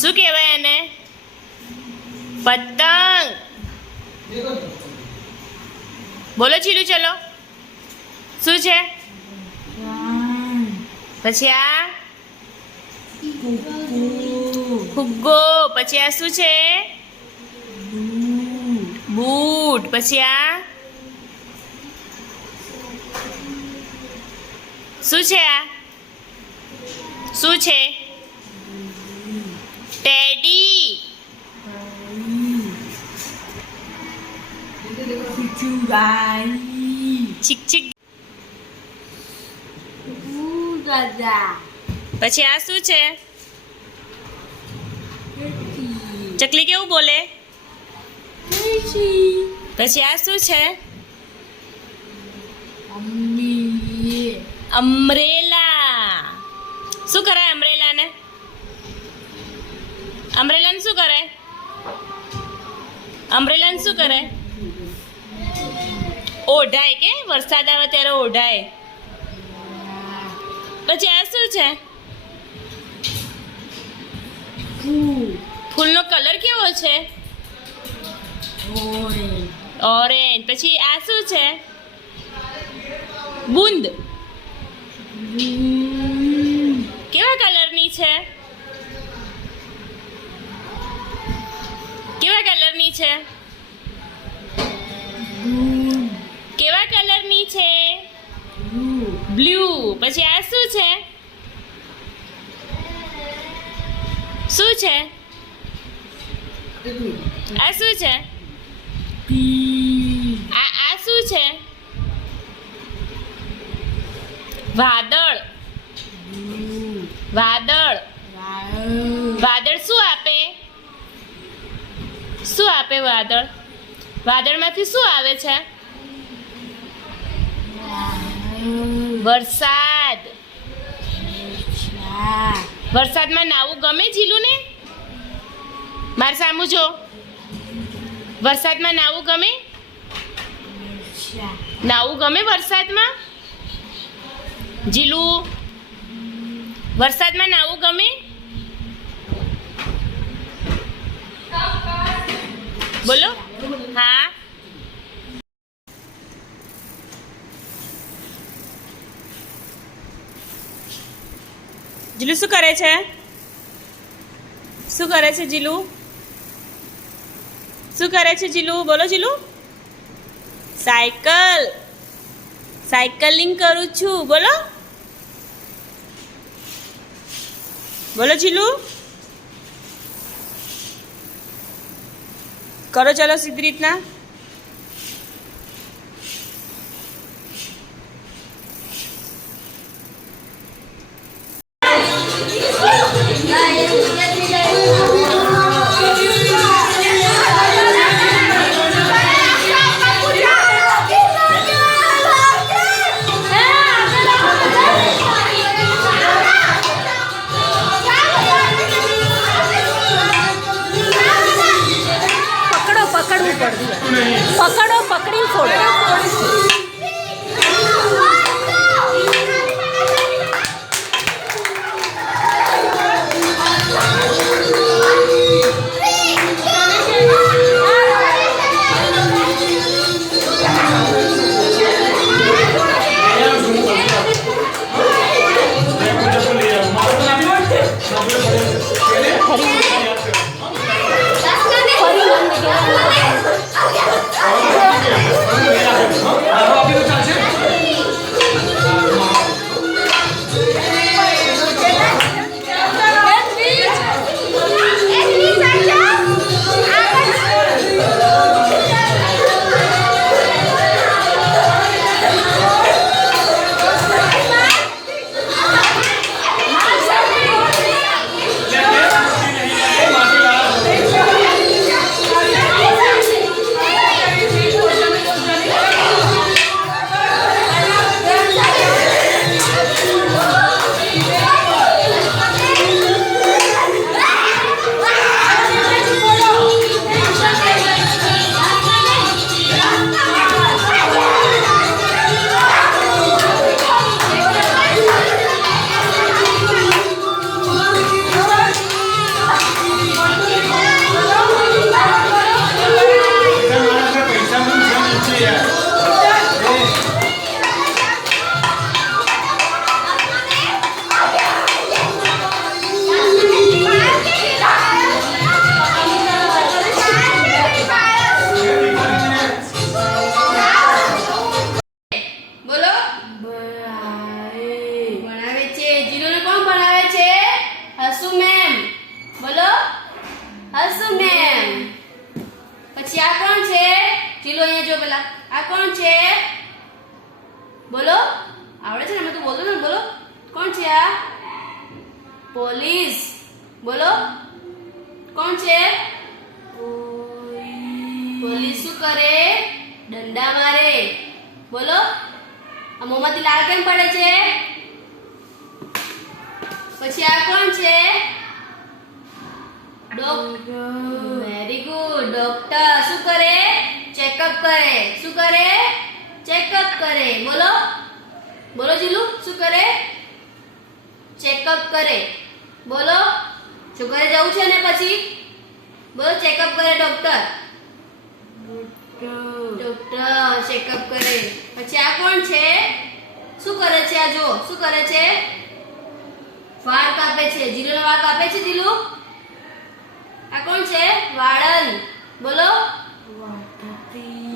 શું કહેવાય એને? પતંગ. બોલો ચીલું, ચલો. શું છે? પછી આ ફુગ્ગો. પછી આ શું છે? બૂટ. પછી આ શું છે? આ શું છે? ટેડી. છીક છીક. પછી આ શું છે? ચકલી કેવું બોલે? પછી આ શું છે? અમ્બ્રેલા. શું કરાય અમ્બ્રેલાને? અમ્બ્રેલાને શું કરાય? અમ્બ્રેલાને શું કરાય? ઓઢાય કે વરસાદ આવે ત્યારે ઓઢાય. પછી આ શું છે? ફૂલનો કલર કેવો છે? ઓરેન્જ. પછી આ શું છે? બૂંદ. કેવા કલરની છે? કેવા કલરની છે? કેવા કલરની છે? બ્લુ. પછી આ શું છે? શું છે? આ શું છે? આ શું છે? વાદળ. વાદળ. વાદળ શું આપે? શું આપે વાદળ? વાદળમાંથી શું આવે છે? વરસાદ. વરસાદમાં નાવું ગમે જીલું ને? મારે સામું જો. વરસાદમાં નાવું ગમે? નાવું ગમે વરસાદમાં? જીલું, વરસાદમાં નાવું ગમે? બોલો. હા. જીલુ શું કરે છે? શું કરે છે જીલુ? શું કરે છે જીલુ? બોલો જીલુ. સાયકલ. સાયકલિંગ કરું છું. બોલો. બોલો જીલુ. કરો ચલો સીધી રીતના. પકડો, પકડીને છોડો. ફરી કોણ છે? જીલો અહીંયા જો પેલા. આ કોણ છે? બોલો. આવડે છે ને? અમે તો બોલો ને, બોલો. કોણ છે આ? પોલીસ. બોલો. કોણ છે? પોલીસ શું કરે? દંડા મારે. બોલો. આ મોંમાંથી લાળ કેમ પડે છે? પછી આ કોણ છે? Very good. ડોક્ટર શું કરે? ચેકઅપ કરે. શું કરે? ચેકઅપ કરે. બોલો. બોલો જીલુ, શું કરે? ચેકઅપ કરે. બોલો. શું કરે? જવું છે ને પછી? બોલો. ચેકઅપ કરે ડોક્ટર. ડોક્ટર ચેકઅપ કરે. પછી આ કોણ છે? શું કરે છે? આ જો શું કરે છે? વાળ કાપે છે. જીલુનો વાળ કાપે છે. જીલુ. આ કોણ છે? વાળન. બોલો.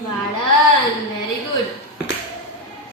વાળન. Very good.